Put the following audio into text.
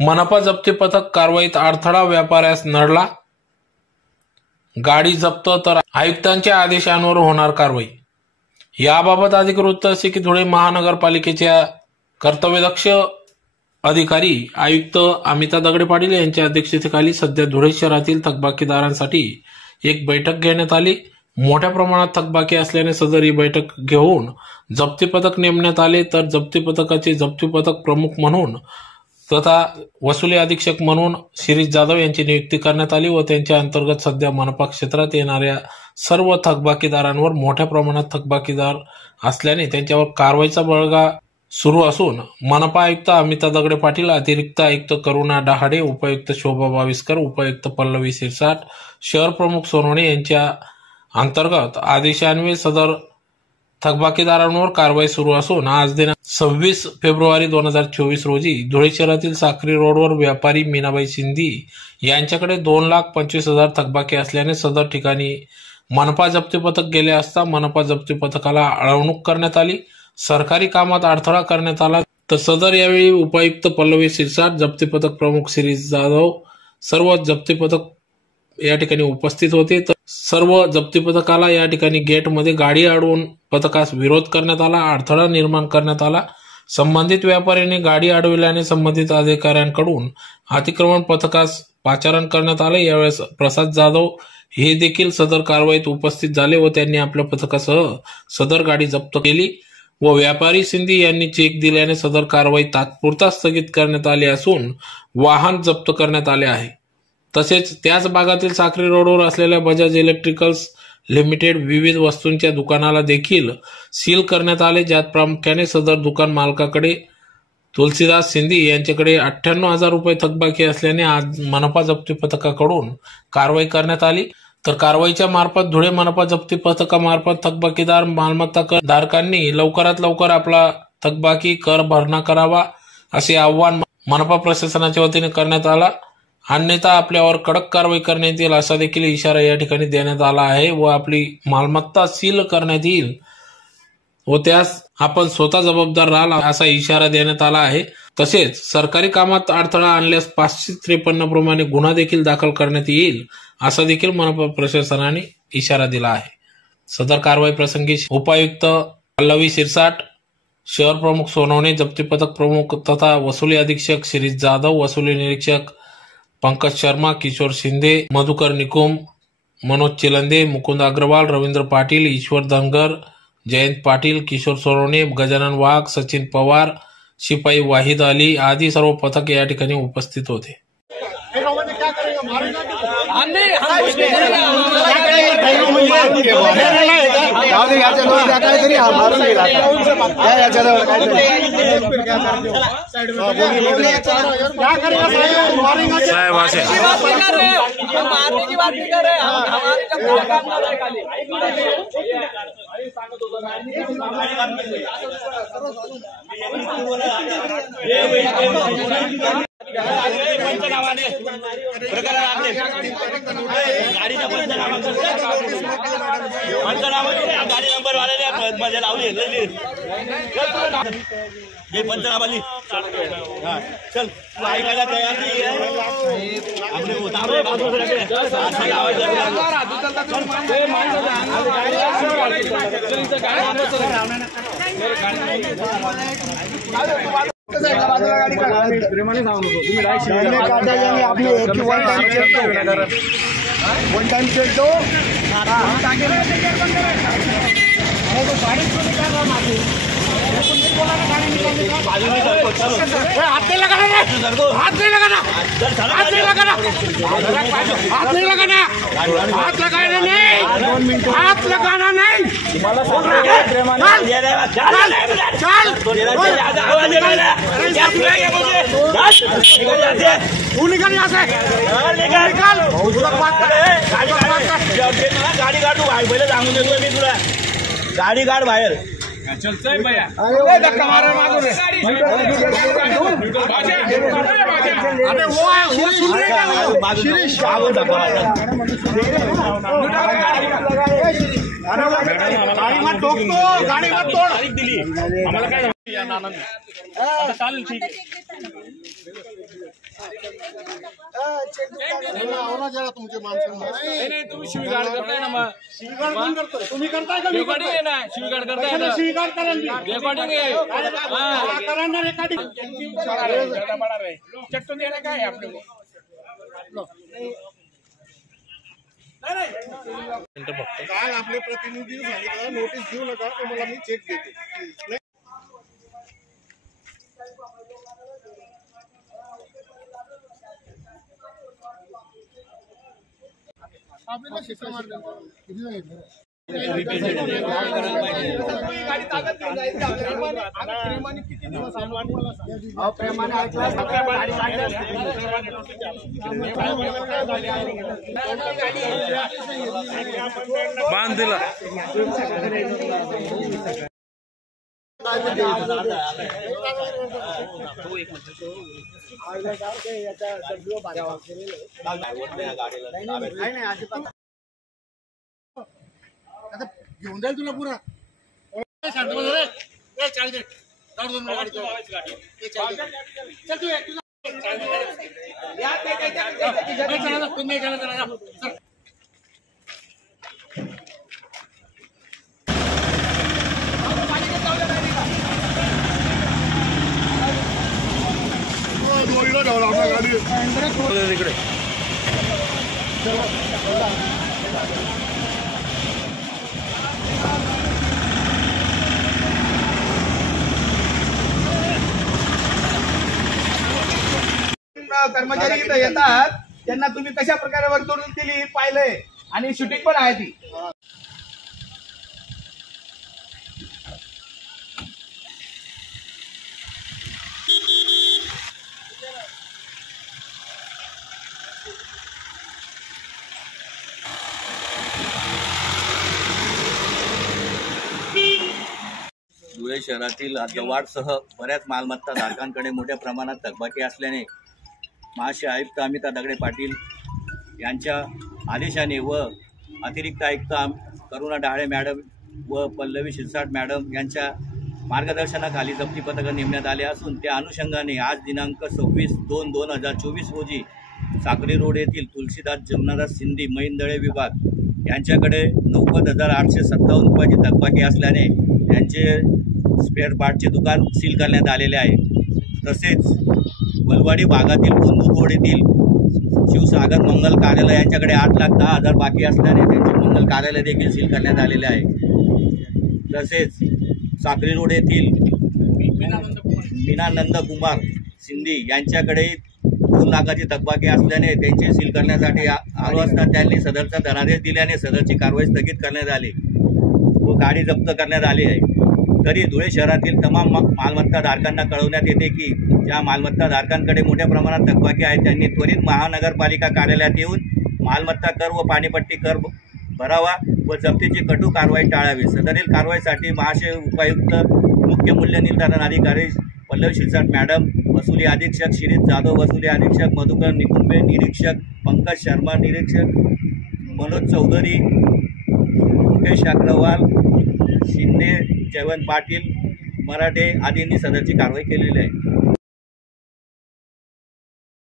मनपा जप्ती पथक कारवाईत अडथळा व्यापाऱ्यास नडला. गाडी जप्त तर आयुक्तांच्या आदेशांवर होणार कारवाई. याबाबत अधिक वृत्त असे की धुळे महानगरपालिकेच्या कर्तव्यदक्ष अधिकारी आयुक्त अमिता दगडे पाटील यांच्या अध्यक्षतेखाली सध्या धुळे शहरातील थकबाकीदारांसाठी एक बैठक घेण्यात आली. मोठ्या प्रमाणात थकबाकी असल्याने सदर ही बैठक घेऊन जप्ती पथक नेमण्यात आले. तर जप्ती पथकाचे जप्ती पथक प्रमुख म्हणून तथा वसुली अधीक्षक म्हणून शिरीष जाधव यांची नियुक्ती करण्यात आली व त्यांच्या अंतर्गत सध्या मनपा क्षेत्रात येणाऱ्या सर्व थकबाकीदारांवर मोठ्या प्रमाणात थकबाकीदार असल्याने त्यांच्यावर कारवाईचा बळगा सुरू असून मनपा आयुक्त अमिता दगडे पाटील अतिरिक्त आयुक्त करुणा डहाडे उपायुक्त शोभा बाविस्कर उपायुक्त पल्लवी सिरसाट शहर प्रमुख सोनवणे यांच्या अंतर्गत आदेशान्वये सदर थकबाकीदारांवर कारवाई सुरू असून आज दिनांक सव्वीस फेब्रुवारी दोन हजार चोवीस रोजी धुळे शहरातील साखरी रोडवर व्यापारी मीनाबाई सिंधी यांच्याकडे दोन लाख पंचवीस हजार थकबाकी असल्याने सदर ठिकाणी मनपा जप्ती पथक गेले असता मनपा जप्ती पथकाला अळवणूक करण्यात आली. सरकारी कामात अडथळा करण्यात आला तर सदर यावेळी उपायुक्त पल्लवी शिरसाट जप्ती पथक प्रमुख शिरीष जाधव सर्व जप्ती पथक या ठिकाणी उपस्थित होते. तर सर्व जप्ती पथकाला या ठिकाणी गेटमध्ये गाडी अडवून पथकास विरोध करण्यात आला अडथळा निर्माण करण्यात आला. संबंधित व्यापाऱ्याने गाडी अडविल्याने संबंधित अधिकाऱ्यांकडून अतिक्रमण पथकास पाचारण करण्यात आले. यावेळेस प्रसाद जाधव हे देखील सदर कारवाईत उपस्थित झाले व त्यांनी आपल्या पथकासह सदर गाडी जप्त केली व व्यापारी सिंधी यांनी चेक दिल्याने सदर कारवाई तात्पुरता स्थगित करण्यात आली असून वाहन जप्त करण्यात आले आहे. तसेच त्याच भागातील साखरी रोडवर असलेल्या बजाज इलेक्ट्रिकल्स लिमिटेड विविध वस्तूंच्या दुकानाला देखील सील करण्यात आले ज्यात प्रामुख्याने सदर दुकान मालकाकडे तुलसीदास सिंधी यांच्याकडे अठ्ठ्याण्णव हजार रुपये थकबाकी असल्याने आज मनपा जप्ती पथकाकडून कारवाई करण्यात आली. तर कारवाईच्या मार्फत धुळे मनपा जप्ती पथकामार्फत थकबाकीदार मालमत्ता कर धारकांनी लवकरात लवकर आपला थकबाकी कर भरणा करावा असे आव्हान मनपा प्रशासनाच्या वतीने करण्यात आला. अन्यथा आपल्यावर कडक कारवाई करण्यात येईल असा देखील इशारा या ठिकाणी देण्यात आला आहे व आपली मालमत्ता सील करण्यात येईल व त्यास आपण स्वतः जबाबदार राहाल असा इशारा देण्यात आला आहे. तसेच सरकारी कामात अडथळा आणल्यास पाचशे त्रेपन्न प्रमाणे गुन्हा देखील दाखल करण्यात येईल असा देखील मनपा प्रशासनाने इशारा दिला आहे. सदर कारवाई प्रसंगी उपायुक्त पल्लवी शिरसाट शहर प्रमुख सोनवणे जप्ती पथक प्रमुख तथा वसुली अधीक्षक शिरीष जाधव वसुली निरीक्षक पंकज शर्मा किशोर शिंदे मधुकर निकुम मनोज चिलंदे मुकुंद अग्रवाल रवींद्र पाटील ईश्वर धनगर जयंत पाटील किशोर सोरोने गजानन वाघ सचिन पवार शिपाई वाहिद अली आदी सर्व पथक या ठिकाणी उपस्थित होते. काहीतरी हा मारून गेला या याच्याजवळ साहेब असे मारने की बात नहीं कर रहे हम हमारे पंचनामाने प्रकरण काम कर रहे खाली गाडी नंबर वाल्याने मध्ये लावली हे पंचनामा चल ऐकायला तयार नाही आपले काटा जाएँगे आपने एक ही वन टाइम चेक दो वन टाइम चेक दो हाथ नहीं लगाना हाथ नहीं लगाना हाथ नहीं लगाना हाथ नहीं लगाना हाथ लगाना नहीं हाथ लगाना नहीं तू निकल यहाँ से निकल गाडी काढ पहिले सांगून देतो मी तुला गाडी काढ बाहेर अरे वो वो सुन रहे हैं शिरीष गाडी मत ठोकतो गाडी मत तोड तारीख दिली आम्हाला काय चालेल ठीक आहे तुमचे माणसं शिवीगाळ करताय ना मग. शिवीगाळ कोण करतोय? तुम्ही करताय का मी रेकॉर्डिंग आहे ना शिवीगाळ करताय करतोय? ना. शिवीगाळ करा ना. रेकॉर्डिंग आहे. हा, करा ना रेकॉर्डिंग. मिनिटं फक्त काल आपले? प्रतिनिधी सांगितलं नोटीस देऊ नका तुम्हाला मी चेक देते. आपल्याला शिक्षा मारली. किती सांगितलं? बांध दिला आता घेऊन जाईल तुला पुरा शांत बस रे. चल तू या तुझा. ए, चला ना, तुम्ही चला, चला, चला. चल. दोरीला ठेवला आपला गाडी तिकडे कर्मचारी इथं येतात. त्यांना तुम्ही कशा प्रकारे वर्तवणूक केली पाहिलंय. आणि शूटिंग पण आहे ती. शहरातील जवाडसह बऱ्याच मालमत्ता धारकांकडे मोठ्या प्रमाणात थकबाकी असल्याने महाशय आयुक्त अमिता दगडे पाटील यांच्या आदेशाने व अतिरिक्त आयुक्त आम- करुणा डहाळे मॅडम व पल्लवी शिरसाट मॅडम यांच्या मार्गदर्शनाखाली जप्ती पथकं नेमण्यात आले असून त्या अनुषंगाने आज दिनांक सव्वीस दोन दोन हजार चोवीस रोजी साखरी रोड येथील तुलसीदास जमनादास सिंधी मैनदळे विभाग यांच्याकडे नव्वद हजार आठशे सत्तावन्न रुपयाची थकबाकी असल्याने त्यांचे स्पेअर पार्टचे दुकान सील करण्यात आलेले आहे. तसेच बलवाडी भागातील कोंदूर रोड येथील शिवसागर मंगल कार्यालय यांच्याकडे आठ लाख दहा हजार बाकी असल्याने त्यांचे मंगल कार्यालय देखील सील करण्यात आलेले आहे. तसेच साखरी रोड येथील मीनानंद कुमार सिंधी यांच्याकडे दोन लाखाची थकबाकी असल्याने त्यांचे सील करण्यासाठी आलो असता त्यांनी सदरचा धनादेश दिल्याने सदरची कारवाई स्थगित करण्यात आली व गाडी जप्त करण्यात आली आहे. तरी धुळे शहरातील तमाम मालमत्ता धारकांना कळवण्यात येते की ज्या मालमत्ता धारकांकडे मोठ्या प्रमाणात थकबाकी आहे त्यांनी त्वरित महानगरपालिका कार्यालयात येऊन मालमत्ता कर व पाणीपट्टी कर भरावा व जप्तीची कटू कारवाई टाळावी. सदरील कारवाईसाठी महाशय उपायुक्त मुख्य मूल्य निर्धारण अधिकारी पल्लव शिरसाट मॅडम वसुली अधीक्षक शिरीष जाधव वसुली अधीक्षक मधुकर निकुंबे निरीक्षक पंकज शर्मा निरीक्षक मनोज चौधरी मुकेश अग्रवाल शिंदे जयवंत पाटील मराठे आदींनी सदरची कारवाई केलेली आहे.